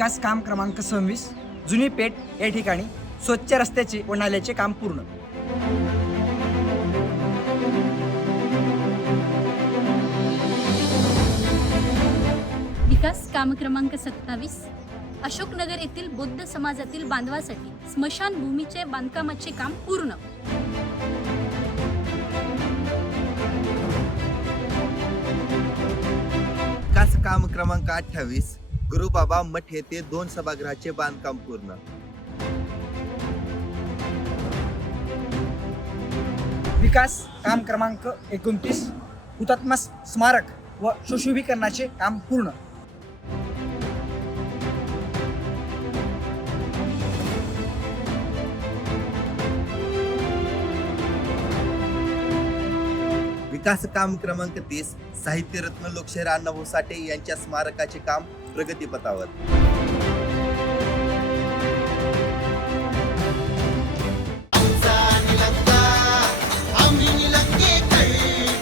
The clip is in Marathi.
विकास काम क्रमांक 26 जुनी पेठ या ठिकाणी स्वच्छ रस्त्याचे व नाल्याचे काम पूर्ण. विकास काम क्रमांक 27 अशोकनगर येथील बौद्ध समाजातील बांधवासाठी स्मशानभूमीचे बांधकामाचे काम पूर्ण. विकास काम क्रमांक 28 गुरुबाबा मठ येथे 2 सभागृहाचे बांधकाम पूर्ण. विकास काम क्रमांक 29 हुतात्मा स्मारक व सुशोभीकरणाचे काम पूर्ण. विकास काम क्रमांक 30 साहित्यरत्न लोकशाहीर अण्णाभाऊ साठे यांच्या स्मारकाचे काम प्रगतीपथावर.